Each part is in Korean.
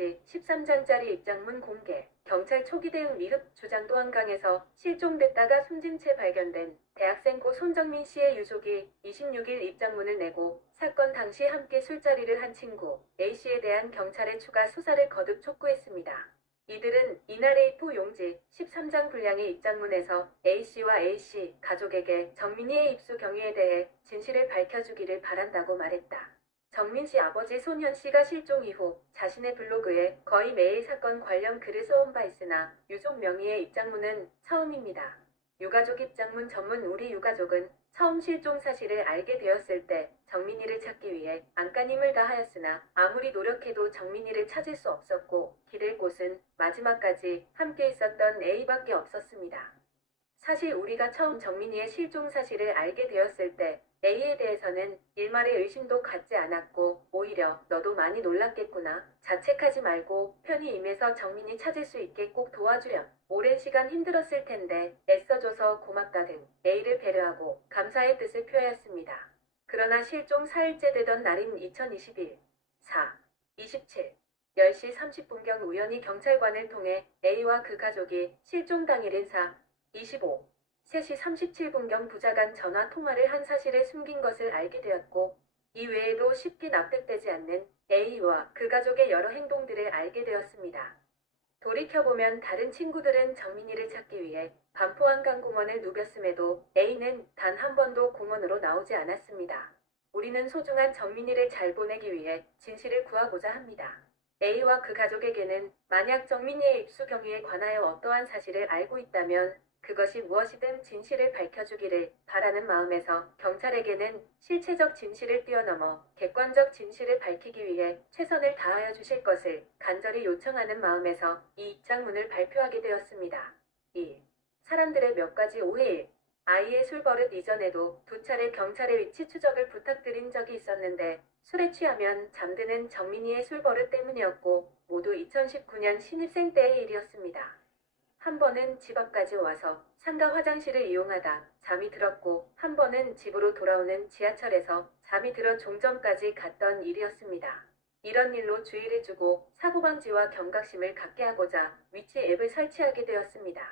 용지 13장짜리 입장문 공개. 경찰 초기 대응 미흡. 주장도 한강에서 실종됐다가 숨진 채 발견된 대학생 고 손정민 씨의 유족이 26일 입장문을 내고 사건 당시 함께 술자리를 한 친구 A씨에 대한 경찰의 추가 수사를 거듭 촉구했습니다. 이들은 이날 A4 용지 13장 분량의 입장문에서 A씨와 A씨 가족에게 정민이의 입수 경위에 대해 진실을 밝혀주기를 바란다고 말했다. 정민씨 아버지 손현씨가 실종 이후 자신의 블로그에 거의 매일 사건 관련 글을 써온 바 있으나 유족 명의의 입장문은 처음입니다. 유가족 입장문 전문. 우리 유가족은 처음 실종 사실을 알게 되었을 때 정민이를 찾기 위해 안간힘을 다하였으나 아무리 노력해도 정민이를 찾을 수 없었고 기댈 곳은 마지막까지 함께 있었던 A밖에 없었습니다. 사실 우리가 처음 정민이의 실종 사실을 알게 되었을 때 A에 대해서는 일말의 의심도 갖지 않았고 오히려 너도 많이 놀랐겠구나. 자책하지 말고 편히 임해서 정민이 찾을 수 있게 꼭 도와주렴. 오랜 시간 힘들었을 텐데 애써줘서 고맙다 등 A를 배려하고 감사의 뜻을 표하였습니다. 그러나 실종 4일째 되던 날인 2021 4. 27 10시 30분경 우연히 경찰관을 통해 A와 그 가족이 실종 당일인 4. 25 3시 37분경 부자간 전화 통화를 한 사실을 숨긴 것을 알게 되었고 이 외에도 쉽게 납득되지 않는 A와 그 가족의 여러 행동들을 알게 되었습니다. 돌이켜보면 다른 친구들은 정민이를 찾기 위해 반포한강공원을 누볐음에도 A는 단 한 번도 공원으로 나오지 않았습니다. 우리는 소중한 정민이를 잘 보내기 위해 진실을 구하고자 합니다. A와 그 가족에게는 만약 정민이의 입수 경위에 관하여 어떠한 사실을 알고 있다면 그것이 무엇이든 진실을 밝혀주기를 바라는 마음에서 경찰에게는 실체적 진실을 뛰어넘어 객관적 진실을 밝히기 위해 최선을 다하여 주실 것을 간절히 요청하는 마음에서 이 입장문을 발표하게 되었습니다. 1. 사람들의 몇 가지 오해. 1. 아이의 술버릇. 이전에도 2차례 경찰의 위치 추적을 부탁드린 적이 있었는데 술에 취하면 잠드는 정민이의 술버릇 때문이었고 모두 2019년 신입생 때의 일이었습니다. 한 번은 집 앞까지 와서 상가 화장실을 이용하다 잠이 들었고 한 번은 집으로 돌아오는 지하철에서 잠이 들어 종점까지 갔던 일이었습니다. 이런 일로 주의를 주고 사고방지와 경각심을 갖게 하고자 위치 앱을 설치하게 되었습니다.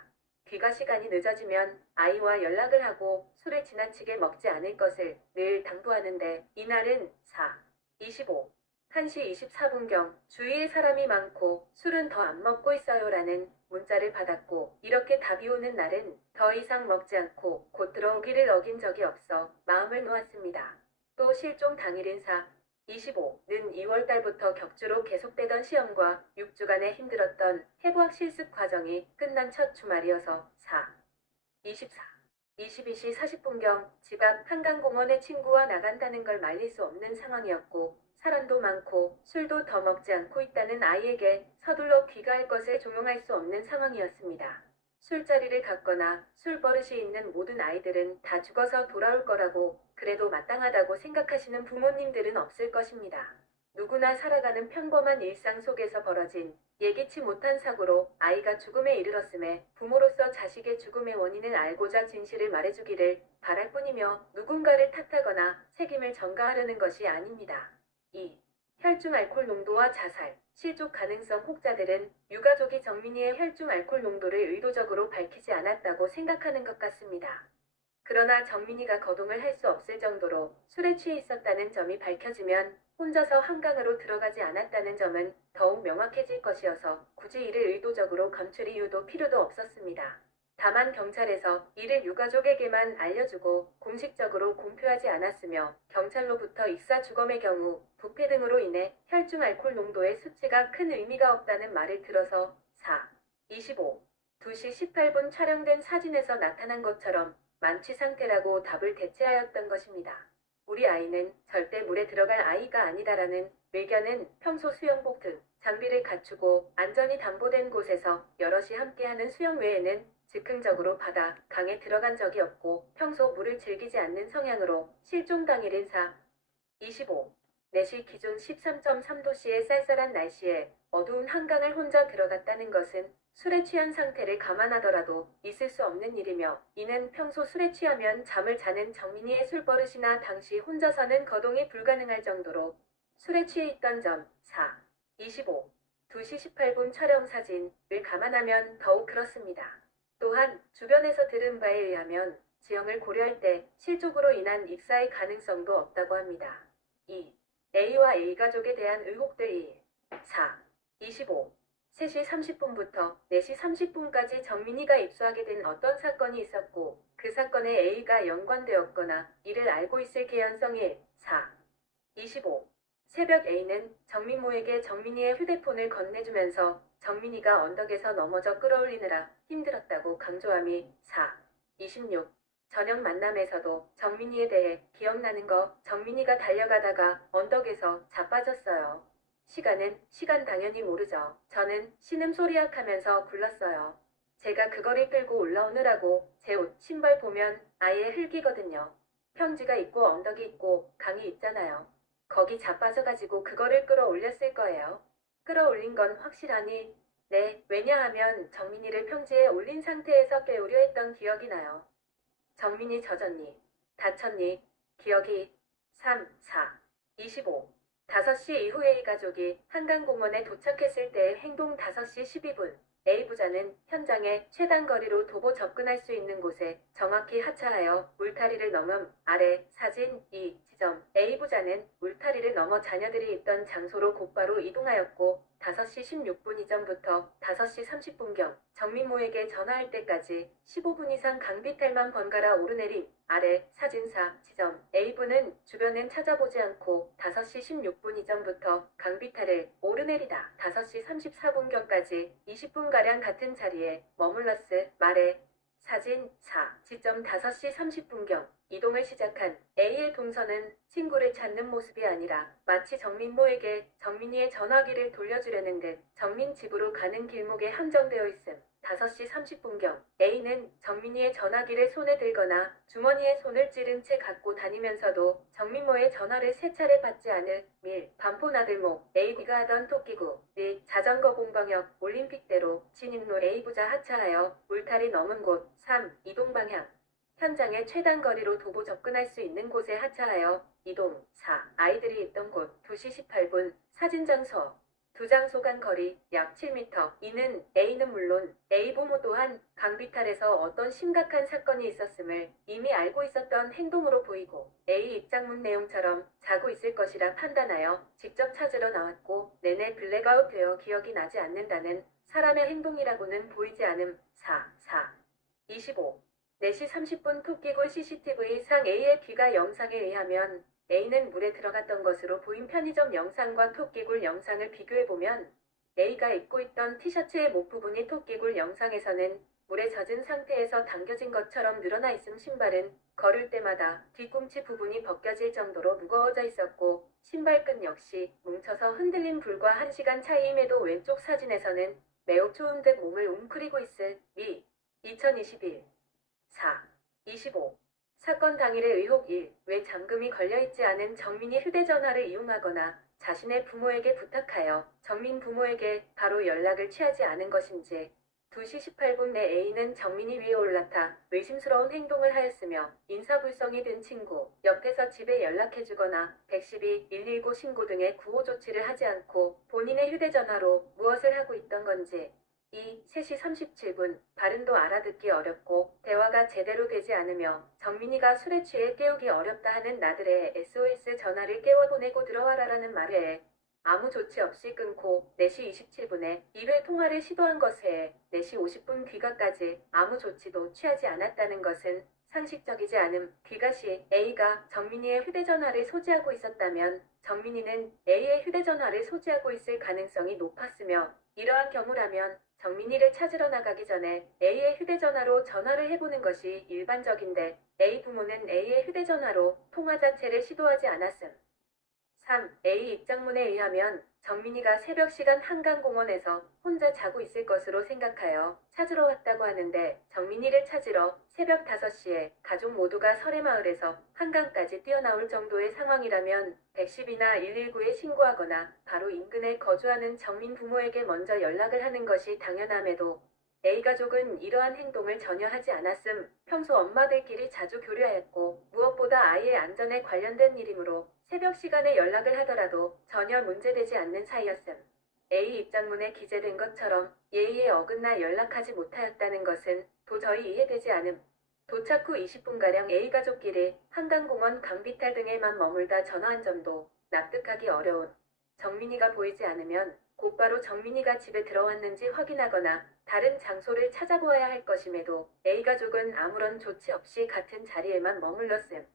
귀가 시간이 늦어지면 아이와 연락을 하고 술을 지나치게 먹지 않을 것을 늘 당부하는데 이날은 4. 25 1시 24분경 주위에 사람이 많고 술은 더 안 먹고 있어요라는 문자를 받았고 이렇게 답이 오는 날은 더 이상 먹지 않고 곧 들어오기를 어긴 적이 없어 마음을 놓았습니다. 또 실종 당일인 4. 25는 2월달부터 격주로 계속되던 시험과 6주간의 힘들었던 해부학 실습 과정이 끝난 첫 주말이어서 4. 24 22시 40분경 집 앞 한강공원에 친구와 나간다는 걸 말릴 수 없는 상황이었고 사람도 많고 술도 더 먹지 않고 있다는 아이에게 서둘러 귀가할 것을 종용할 수 없는 상황이었습니다. 술자리를 갖거나 술버릇이 있는 모든 아이들은 다 죽어서 돌아올 거라고 그래도 마땅하다고 생각하시는 부모님들은 없을 것입니다. 누구나 살아가는 평범한 일상 속에서 벌어진 예기치 못한 사고로 아이가 죽음에 이르렀음에 부모로서 자식의 죽음의 원인을 알고자 진실을 말해주기를 바랄 뿐이며 누군가를 탓하거나 책임을 전가하려는 것이 아닙니다. 2. 혈중 알코올 농도와 자살, 실족 가능성. 혹자들은 유가족이 정민이의 혈중 알코올 농도를 의도적으로 밝히지 않았다고 생각하는 것 같습니다. 그러나 정민이가 거동을 할 수 없을 정도로 술에 취해 있었다는 점이 밝혀지면 혼자서 한강으로 들어가지 않았다는 점은 더욱 명확해질 것이어서 굳이 이를 의도적으로 감출 이유도 필요도 없었습니다. 다만 경찰에서 이를 유가족에게만 알려주고 공식적으로 공표하지 않았으며 경찰로부터 익사 주검의 경우 부패 등으로 인해 혈중 알코올 농도의 수치가 큰 의미가 없다는 말을 들어서 4. 25 2시 18분 촬영된 사진에서 나타난 것처럼 만취 상태라고 답을 대체하였던 것입니다. 우리 아이는 절대 물에 들어갈 아이가 아니다라는 의견은 평소 수영복 등 장비를 갖추고 안전이 담보된 곳에서 여럿이 함께하는 수영 외에는 즉흥적으로 바다, 강에 들어간 적이 없고 평소 물을 즐기지 않는 성향으로 실종 당일인 4. 25 4시 기준 13.3도씨의 쌀쌀한 날씨에 어두운 한강을 혼자 들어갔다는 것은 술에 취한 상태를 감안하더라도 있을 수 없는 일이며 이는 평소 술에 취하면 잠을 자는 정민이의 술버릇이나 당시 혼자서는 거동이 불가능할 정도로 술에 취해 있던 점. 4. 25 2시 18분 촬영 사진을 감안하면 더욱 그렇습니다. 또한 주변에서 들은 바에 의하면 지형을 고려할 때 실족으로 인한 입사의 가능성도 없다고 합니다. 2. A와 A가족에 대한 의혹들 1. 4. 25. 3시 30분부터 4시 30분까지 정민이가 입수하게 된 어떤 사건이 있었고 그 사건에 A가 연관되었거나 이를 알고 있을 개연성이 1. 4. 25. 새벽 A는 정민모에게 정민이의 휴대폰을 건네주면서 정민이가 언덕에서 넘어져 끌어올리느라 힘들었다고 강조함이 4. 26. 저녁 만남에서도 정민이에 대해 기억나는 거 정민이가 달려가다가 언덕에서 자빠졌어요. 시간 당연히 모르죠. 저는 신음소리약 하면서 불렀어요. 제가 그거를 끌고 올라오느라고 제 옷, 신발 보면 아예 흙이거든요. 평지가 있고 언덕이 있고 강이 있잖아요. 거기 자빠져가지고 그거를 끌어올렸을 거예요. 끌어올린 건 확실하니? 네, 왜냐하면 정민이를 평지에 올린 상태에서 깨우려 했던 기억이 나요. 정민이 젖었니? 다쳤니? 기억이 3, 4, 25. 5시 이후에 이 가족이 한강공원에 도착했을 때의 행동 5시 12분. A부자는 현장에 최단 거리로 도보 접근할 수 있는 곳에 정확히 하차하여 울타리를 넘음 아래 사진 2 지점. A부자는 울타리를 넘어 자녀들이 있던 장소로 곧바로 이동하였고 5시 16분 이전부터 5시 30분경 정민모에게 전화할 때까지 15분 이상 강비탈만 번갈아 오르내림 아래 사진 4 지점. A부는 주변은 찾아보지 않고 5시 16분 이전부터 강비탈을 오르내리다 5시 34분경까지 20분가량 같은 자리에 머물렀을 말에 사진 4 지점. 5시 30분경 이동을 시작한 A의 동선은 친구를 찾는 모습이 아니라 마치 정민모에게 정민이의 전화기를 돌려주려는 듯 정민 집으로 가는 길목에 한정되어 있음. 5시 30분경 A는 정민이의 전화기를 손에 들거나 주머니에 손을 찌른 채 갖고 다니면서도 정민모의 전화를 세 차례 받지 않을 밀 반포나들목 A가 하던 토끼구 1 자전거 공방역 올림픽대로 진입로 A부자 하차하여 울타리 넘은 곳 3 이동 방향 현장의 최단 거리로 도보 접근할 수 있는 곳에 하차하여 이동 4 아이들이 있던 곳 2시 18분 사진 장소 두 장소 간 거리 약 7m. 이는 A는 물론 A 부모 또한 강비탈에서 어떤 심각한 사건이 있었음을 이미 알고 있었던 행동으로 보이고 A 입장문 내용처럼 자고 있을 것이라 판단하여 직접 찾으러 나왔고 내내 블랙아웃 되어 기억이 나지 않는다는 사람의 행동이라고는 보이지 않음. 4. 25. 4시 30분 토끼굴 CCTV상 A의 귀가 영상에 의하면 A는 물에 들어갔던 것으로 보인 편의점 영상과 토끼굴 영상을 비교해보면 A가 입고 있던 티셔츠의 목 부분이 토끼굴 영상에서는 물에 젖은 상태에서 당겨진 것처럼 늘어나 있음 신발은 걸을 때마다 뒤꿈치 부분이 벗겨질 정도로 무거워져 있었고 신발끈 역시 뭉쳐서 흔들림 불과 1시간 차이임에도 왼쪽 사진에서는 매우 추운 듯 몸을 웅크리고 있을 미 2021 4. 25. 사건 당일의 의혹 1. 왜 잠금이 걸려있지 않은 정민이 휴대전화를 이용하거나 자신의 부모에게 부탁하여 정민 부모에게 바로 연락을 취하지 않은 것인지 2시 18분 내 A는 정민이 위에 올라타 의심스러운 행동을 하였으며 인사불성이 든 친구 옆에서 집에 연락해주거나 112, 119 신고 등의 구호 조치를 하지 않고 본인의 휴대전화로 무엇을 하고 있던 건지 2. 3시 37분 발음도 알아듣기 어렵고 대화가 제대로 되지 않으며 정민이가 술에 취해 깨우기 어렵다 하는 나들의 SOS 전화를 깨워보내고 들어와라라는 말에 아무 조치 없이 끊고 4시 27분에 1회 통화를 시도한 것에 4시 50분 귀가까지 아무 조치도 취하지 않았다는 것은 상식적이지 않음. 귀가 시 A가 정민이의 휴대전화를 소지하고 있었다면 정민이는 A의 휴대전화를 소지하고 있을 가능성이 높았으며 이러한 경우라면 정민이를 찾으러 나가기 전에 A의 휴대전화로 전화를 해보는 것이 일반적인데 A 부모는 A의 휴대전화로 통화 자체를 시도하지 않았음. 3. A 입장문에 의하면 정민이가 새벽 시간 한강공원에서 혼자 자고 있을 것으로 생각하여 찾으러 왔다고 하는데 정민이를 찾으러 새벽 5시에 가족 모두가 설해마을에서 한강까지 뛰어나올 정도의 상황이라면 110이나 119에 신고하거나 바로 인근에 거주하는 정민 부모에게 먼저 연락을 하는 것이 당연함에도 A가족은 이러한 행동을 전혀 하지 않았음. 평소 엄마들끼리 자주 교류하였고 무엇보다 아이의 안전에 관련된 일이므로 새벽 시간에 연락을 하더라도 전혀 문제되지 않는 사이였음. A 입장문에 기재된 것처럼 예의에 어긋나 연락하지 못하였다는 것은 도저히 이해되지 않음. 도착 후 20분가량 A 가족끼리 한강공원 강비탈 등에만 머물다 전화한 점도 납득하기 어려운. 정민이가 보이지 않으면 곧바로 정민이가 집에 들어왔는지 확인하거나 다른 장소를 찾아보아야 할 것임에도 A 가족은 아무런 조치 없이 같은 자리에만 머물렀음.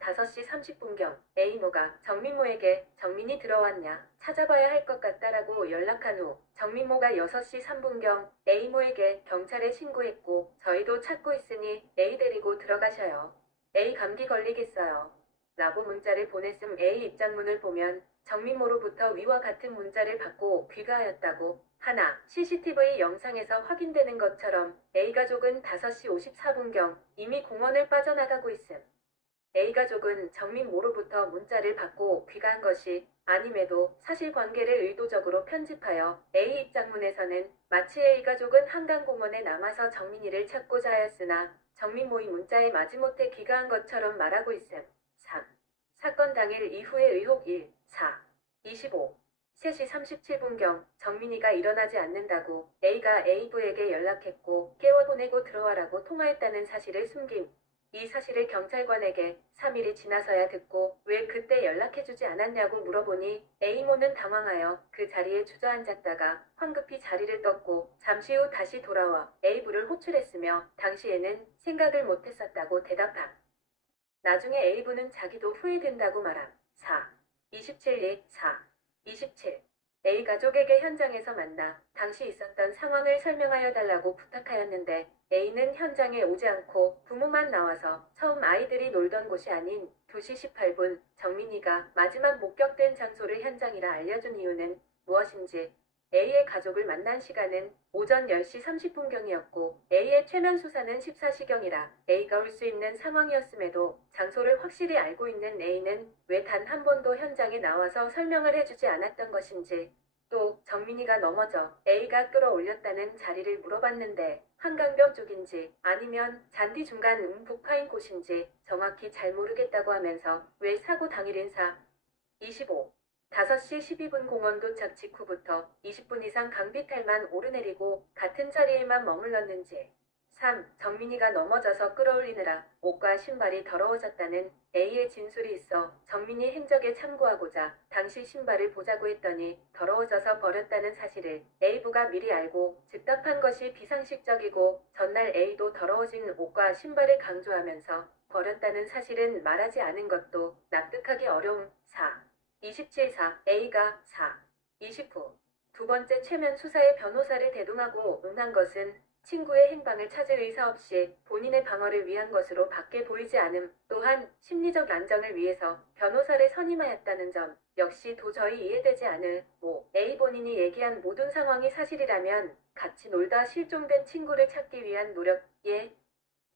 5시 30분경 A모가 정민모에게 정민이 들어왔냐 찾아봐야 할 것 같다라고 연락한 후 정민모가 6시 3분경 A모에게 경찰에 신고했고 저희도 찾고 있으니 A 데리고 들어가셔요. A 감기 걸리겠어요. 라고 문자를 보냈음. A 입장문을 보면 정민모로부터 위와 같은 문자를 받고 귀가하였다고 하나 CCTV 영상에서 확인되는 것처럼 A 가족은 5시 54분경 이미 공원을 빠져나가고 있음. A 가족은 정민모로부터 문자를 받고 귀가한 것이 아님에도 사실관계를 의도적으로 편집하여 A 입장문에서는 마치 A 가족은 한강공원에 남아서 정민이를 찾고자 하였으나 정민모의 문자에 마지못해 귀가한 것처럼 말하고 있음. 3. 사건 당일 이후의 의혹 1. 4. 25. 3시 37분경 정민이가 일어나지 않는다고 A가 A부에게 연락했고 깨워보내고 들어와라고 통화했다는 사실을 숨김. 이 사실을 경찰관에게 3일이 지나서야 듣고 왜 그때 연락해주지 않았냐고 물어보니 A모는 당황하여 그 자리에 주저앉았다가 황급히 자리를 떴고 잠시 후 다시 돌아와 A부를 호출했으며 당시에는 생각을 못했었다고 대답함. 나중에 A부는 자기도 후회된다고 말함. 4. 27일 4. 27. A 가족에게 현장에서 만나 당시 있었던 상황을 설명하여 달라고 부탁하였는데 A는 현장에 오지 않고 부모만 나와서 처음 아이들이 놀던 곳이 아닌 2시 18분 정민이가 마지막 목격된 장소를 현장이라 알려준 이유는 무엇인지 A의 가족을 만난 시간은 오전 10시 30분경이었고 A의 최면 수사는 14시경이라 A가 올 수 있는 상황이었음에도 장소를 확실히 알고 있는 A는 왜 단 한 번도 현장에 나와서 설명을 해주지 않았던 것인지 또 정민이가 넘어져 A가 끌어올렸다는 자리를 물어봤는데 한강변 쪽인지 아니면 잔디 중간 북파인 곳인지 정확히 잘 모르겠다고 하면서 왜 사고 당일인 25. 5시 12분 공원 도착 직후부터 20분 이상 강비탈만 오르내리고 같은 자리에만 머물렀는지 3. 정민이가 넘어져서 끌어올리느라 옷과 신발이 더러워졌다는 A의 진술이 있어 정민이 행적에 참고하고자 당시 신발을 보자고 했더니 더러워져서 버렸다는 사실을 A부가 미리 알고 즉답한 것이 비상식적이고 전날 A도 더러워진 옷과 신발을 강조하면서 버렸다는 사실은 말하지 않은 것도 납득하기 어려움. 4. 27. 4. A가 4. 29. 두 번째 최면 수사의 변호사를 대동하고 응한 것은 친구의 행방을 찾을 의사 없이 본인의 방어를 위한 것으로 밖에 보이지 않음. 또한 심리적 안정을 위해서 변호사를 선임하였다는 점 역시 도저히 이해되지 않을. 5. A 본인이 얘기한 모든 상황이 사실이라면 같이 놀다 실종된 친구를 찾기 위한 노력. 예.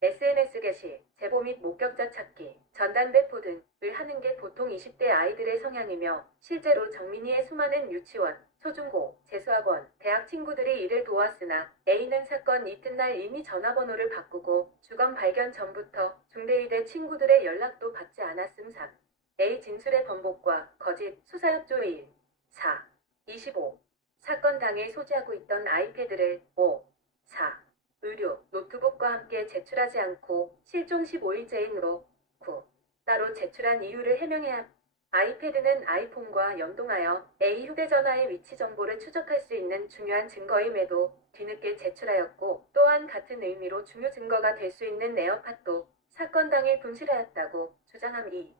SNS 게시, 제보 및 목격자 찾기, 전단 배포 등을 하는 게 보통 20대 아이들의 성향이며 실제로 정민이의 수많은 유치원, 초중고, 재수학원, 대학 친구들이 이를 도왔으나 A는 사건 이튿날 이미 전화번호를 바꾸고 주검 발견 전부터 중대의대 친구들의 연락도 받지 않았음. 3. A 진술의 번복과 거짓, 수사협조 1. 4. 25. 사건 당일 소지하고 있던 아이패드를 5. 4. 의류, 노트북과 함께 제출하지 않고 실종 15일째인으로 9. 따로 제출한 이유를 해명해야 아이패드는 아이폰과 연동하여 A 휴대전화의 위치 정보를 추적할 수 있는 중요한 증거임에도 뒤늦게 제출하였고 또한 같은 의미로 중요 증거가 될 수 있는 에어팟도 사건 당일 분실하였다고 주장함. 2.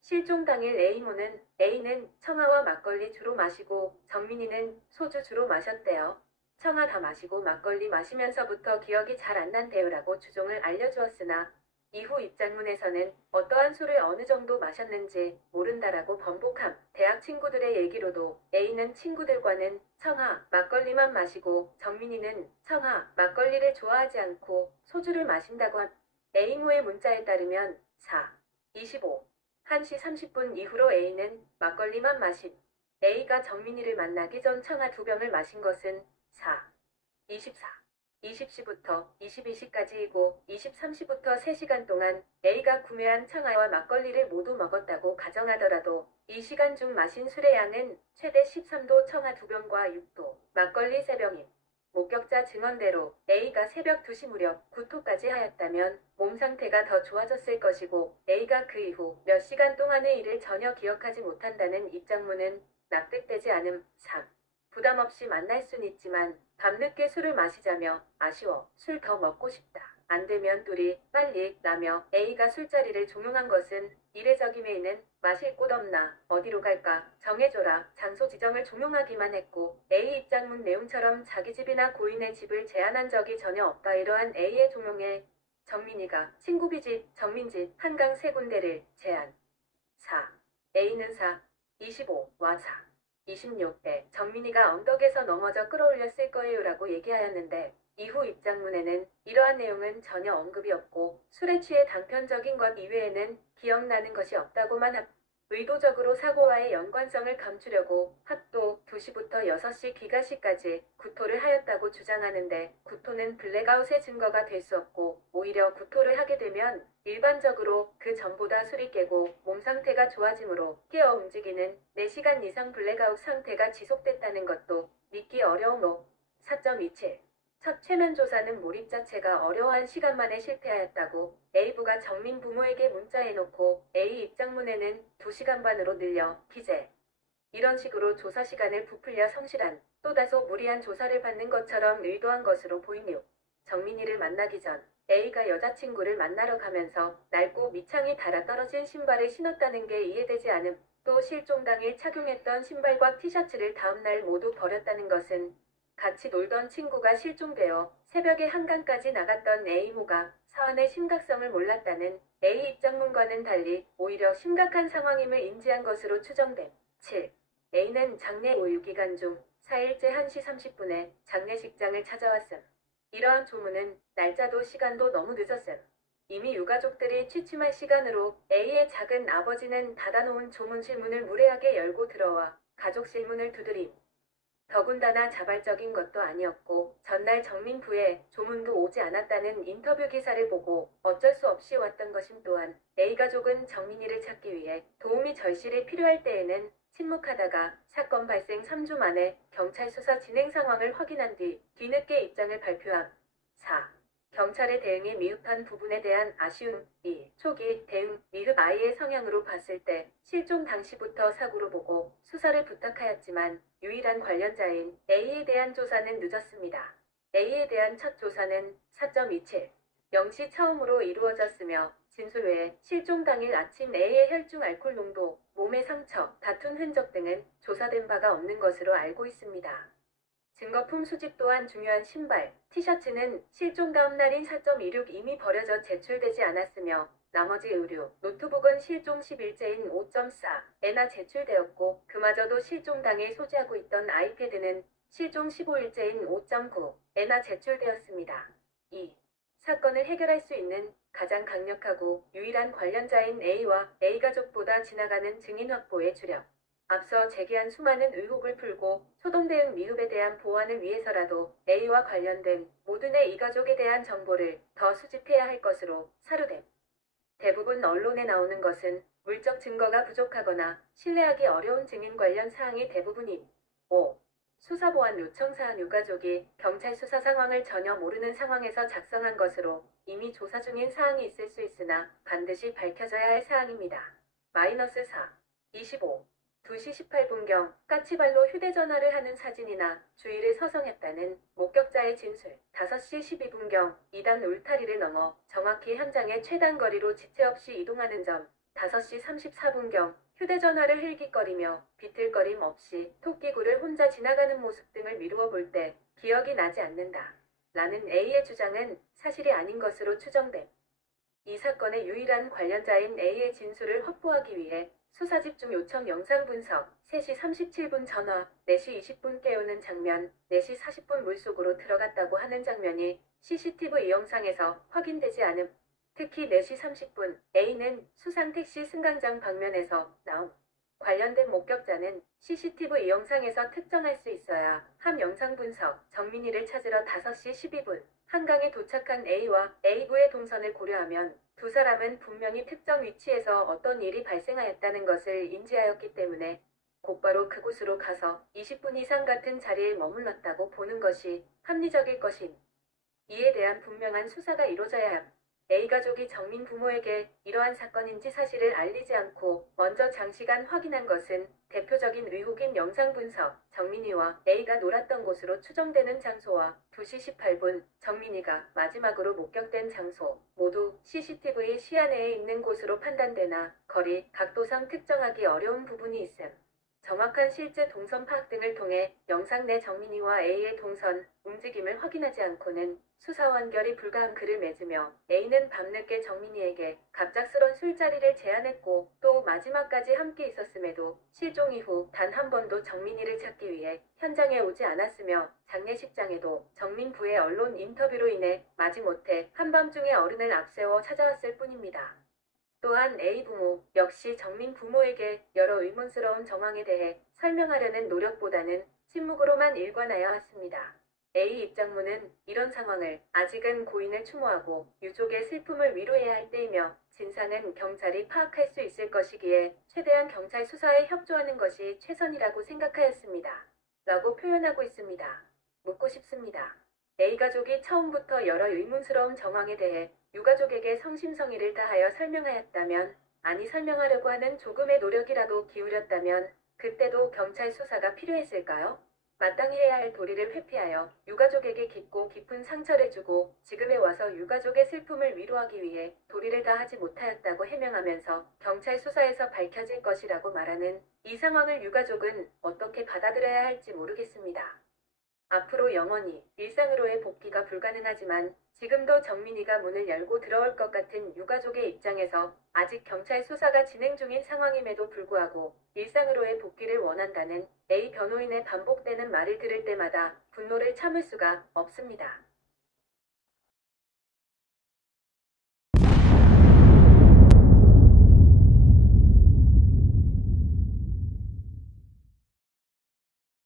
실종 당일 A는 청아와 막걸리 주로 마시고 정민이는 소주 주로 마셨대요. 청아 다 마시고 막걸리 마시면서부터 기억이 잘 안 난대요라고 주종을 알려주었으나 이후 입장문에서는 어떠한 술을 어느 정도 마셨는지 모른다라고 번복함. 대학 친구들의 얘기로도 A는 친구들과는 청아, 막걸리만 마시고 정민이는 청아, 막걸리를 좋아하지 않고 소주를 마신다고 함. A모의 문자에 따르면 4. 25. 1시 30분 이후로 A는 막걸리만 마심. A가 정민이를 만나기 전 청아 2병을 마신 것은 4. 24. 20시부터 22시까지이고 23시부터 3시간 동안 A가 구매한 청아와 막걸리를 모두 먹었다고 가정하더라도 이 시간 중 마신 술의 양은 최대 13도 청아 2병과 6도 막걸리 3병임. 목격자 증언대로 A가 새벽 2시 무렵 구토까지 하였다면 몸 상태가 더 좋아졌을 것이고 A가 그 이후 몇 시간 동안의 일을 전혀 기억하지 못한다는 입장문은 납득되지 않음. 3. 부담 없이 만날 순 있지만 밤늦게 술을 마시자며 아쉬워 술 더 먹고 싶다. 안 되면 둘이 빨리 라며 A가 술자리를 종용한 것은 이례적임에는 마실 곳 없나 어디로 갈까 정해줘라 장소 지정을 종용하기만 했고 A 입장문 내용처럼 자기 집이나 고인의 집을 제안한 적이 전혀 없다. 이러한 A의 종용에 정민이가 친구비 집, 정민 집, 한강 3군데를 제안. 4. A는 4, 25와 4, 26에 정민이가 언덕에서 넘어져 끌어올렸을 거예요라고 얘기하였는데 이후 입장문에는 이러한 내용은 전혀 언급이 없고 술에 취해 단편적인 것 이외에는 기억나는 것이 없다고만 합니다. 의도적으로 사고와의 연관성을 감추려고 합도 2시부터 6시 귀가시까지 구토를 하였다고 주장하는데 구토는 블랙아웃의 증거가 될 수 없고 오히려 구토를 하게 되면 일반적으로 그 전보다 술이 깨고 몸 상태가 좋아지므로 깨어 움직이는 4시간 이상 블랙아웃 상태가 지속됐다는 것도 믿기 어려우므로 4.27 첫 최면 조사는 몰입 자체가 어려워한 시간 만에 실패하였다고 A부가 정민 부모에게 문자해놓고 A 입장문에는 2시간 반으로 늘려 기재. 이런 식으로 조사 시간을 부풀려 성실한 또 다소 무리한 조사를 받는 것처럼 의도한 것으로 보이며 정민이를 만나기 전 A가 여자친구를 만나러 가면서 낡고 밑창이 닳아 떨어진 신발을 신었다는 게 이해되지 않음. 또 실종 당일 착용했던 신발과 티셔츠를 다음날 모두 버렸다는 것은 같이 놀던 친구가 실종되어 새벽에 한강까지 나갔던 A모가 사안의 심각성을 몰랐다는 A 입장문과는 달리 오히려 심각한 상황임을 인지한 것으로 추정됨. 7. A는 장례 5일기간 중 4일째 1시 30분에 장례식장을 찾아왔음. 이러한 조문은 날짜도 시간도 너무 늦었음. 이미 유가족들이 취침할 시간으로 A의 작은 아버지는 닫아놓은 조문실 문을 무례하게 열고 들어와 가족실 문을 두드림. 더군다나 자발적인 것도 아니었고 전날 정민 부에 조문도 오지 않았다는 인터뷰 기사를 보고 어쩔 수 없이 왔던 것임. 또한 A가족은 정민이를 찾기 위해 도움이 절실히 필요할 때에는 침묵하다가 사건 발생 3주 만에 경찰 수사 진행 상황을 확인한 뒤 뒤늦게 입장을 발표함. 4. 경찰의 대응이 미흡한 부분에 대한 아쉬움. 2. 초기 대응 미흡. 아이의 성향으로 봤을 때 실종 당시부터 사고로 보고 수사를 부탁하였지만 유일한 관련자인 A에 대한 조사는 늦었습니다. A에 대한 첫 조사는 4.27 0시 처음으로 이루어졌으며 진술 외에 실종 당일 아침 A의 혈중 알코올 농도, 몸의 상처, 다툰 흔적 등은 조사된 바가 없는 것으로 알고 있습니다. 증거품 수집 또한 중요한 신발, 티셔츠는 실종 다음 날인 4.26 이미 버려져 제출되지 않았으며 나머지 의류, 노트북은 실종 10일째인 5.4에나 제출되었고 그마저도 실종 당일 소지하고 있던 아이패드는 실종 15일째인 5.9에나 제출되었습니다. 2. 사건을 해결할 수 있는 가장 강력하고 유일한 관련자인 A와 A가족보다 지나가는 증인 확보에 주력. 앞서 제기한 수많은 의혹을 풀고 초동 대응 미흡에 대한 보완을 위해서라도 A와 관련된 모든의 이가족에 대한 정보를 더 수집해야 할 것으로 사료됨. 대부분 언론에 나오는 것은 물적 증거가 부족하거나 신뢰하기 어려운 증인 관련 사항이 대부분임. 5. 수사보안 요청사안 유가족이 경찰 수사 상황을 전혀 모르는 상황에서 작성한 것으로 이미 조사 중인 사항이 있을 수 있으나 반드시 밝혀져야 할 사항입니다. -4. 25. 2시 18분경 까치발로 휴대전화를 하는 사진이나 주의를 서성했다는 목격자의 진술. 5시 12분경 2단 울타리를 넘어 정확히 현장의 최단 거리로 지체 없이 이동하는 점. 5시 34분경 휴대전화를 흘깃거리며 비틀거림 없이 토끼굴을 혼자 지나가는 모습 등을 미루어 볼 때 기억이 나지 않는다. 라는 A의 주장은 사실이 아닌 것으로 추정됨. 이 사건의 유일한 관련자인 A의 진술을 확보하기 위해 수사 집중 요청 영상 분석, 3시 37분 전화, 4시 20분 깨우는 장면, 4시 40분 물속으로 들어갔다고 하는 장면이 CCTV 영상에서 확인되지 않음. 특히 4시 30분 A는 수상 택시 승강장 방면에서 나옴. 관련된 목격자는 CCTV 영상에서 특정할 수 있어야 함 영상 분석, 정민이를 찾으러 5시 12분 한강에 도착한 A와 A부의 동선을 고려하면 두 사람은 분명히 특정 위치에서 어떤 일이 발생하였다는 것을 인지하였기 때문에 곧바로 그곳으로 가서 20분 이상 같은 자리에 머물렀다고 보는 것이 합리적일 것임. 이에 대한 분명한 수사가 이루어져야 함. A 가족이 정민 부모에게 이러한 사건인지 사실을 알리지 않고 먼저 장시간 확인한 것은 대표적인 의혹인 영상 분석, 정민이와 A가 놀았던 곳으로 추정되는 장소와 2시 18분 정민이가 마지막으로 목격된 장소 모두 CCTV 시야 내에 있는 곳으로 판단되나 거리, 각도상 특정하기 어려운 부분이 있음. 정확한 실제 동선 파악 등을 통해 영상 내 정민이와 A의 동선, 움직임을 확인하지 않고는 수사 완결이 불가한 글을 맺으며 A는 밤늦게 정민이에게 갑작스런 술자리를 제안했고 또 마지막까지 함께 있었음에도 실종 이후 단 한 번도 정민이를 찾기 위해 현장에 오지 않았으며 장례식장에도 정민 부의 언론 인터뷰로 인해 마지못해 한밤중에 어른을 앞세워 찾아왔을 뿐입니다. 또한 A 부모 역시 정민 부모에게 여러 의문스러운 정황에 대해 설명하려는 노력보다는 침묵으로만 일관하여 왔습니다. A 입장문은 이런 상황을 아직은 고인을 추모하고 유족의 슬픔을 위로해야 할 때이며 진상은 경찰이 파악할 수 있을 것이기에 최대한 경찰 수사에 협조하는 것이 최선이라고 생각하였습니다. 라고 표현하고 있습니다. 묻고 싶습니다. A 가족이 처음부터 여러 의문스러운 정황에 대해 유가족에게 성심성의를 다하여 설명하였다면, 아니 설명하려고 하는 조금의 노력이라도 기울였다면 그때도 경찰 수사가 필요했을까요? 마땅히 해야 할 도리를 회피하여 유가족에게 깊고 깊은 상처를 주고 지금에 와서 유가족의 슬픔을 위로하기 위해 도리를 다하지 못하였다고 해명하면서 경찰 수사에서 밝혀질 것이라고 말하는 이 상황을 유가족은 어떻게 받아들여야 할지 모르겠습니다. 앞으로 영원히 일상으로의 복귀가 불가능하지만 지금도 정민이가 문을 열고 들어올 것 같은 유가족의 입장에서 아직 경찰 수사가 진행 중인 상황임에도 불구하고 일상으로의 복귀를 원한다는 A 변호인의 반복되는 말을 들을 때마다 분노를 참을 수가 없습니다.